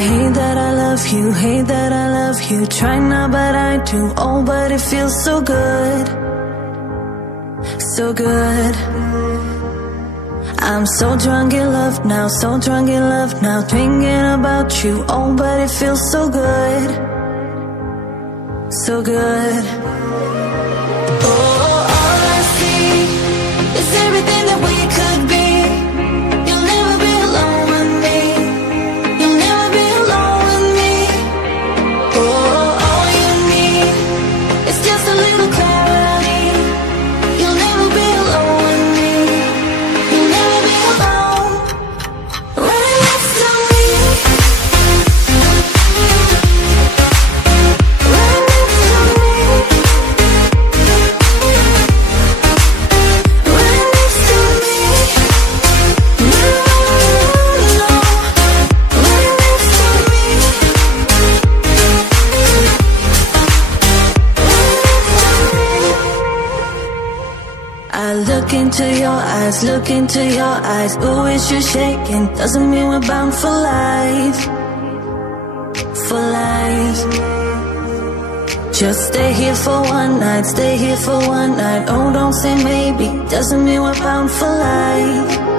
hate that I love you, hate that I love you. Try not but I do, oh but it feels so good. So good. I'm so drunk in love now, so drunk in love now. Thinking about you, oh but it feels so good. So good. Oh, all I see is everything that we could be. You'll never be alone with me. You'll never be alone with me. Oh, all you need is just a little clarity. You'll never be alone with me. You'll never be alone. Right next to me. Right next to me. Right next to me. No, no, no. Right next to me. I look into your eyes, look into your eyes. Ooh, it's you shaking, doesn't mean we're bound for life. For life. Just stay here for one night, stay here for one night. Oh, don't say maybe, doesn't mean we're bound for life.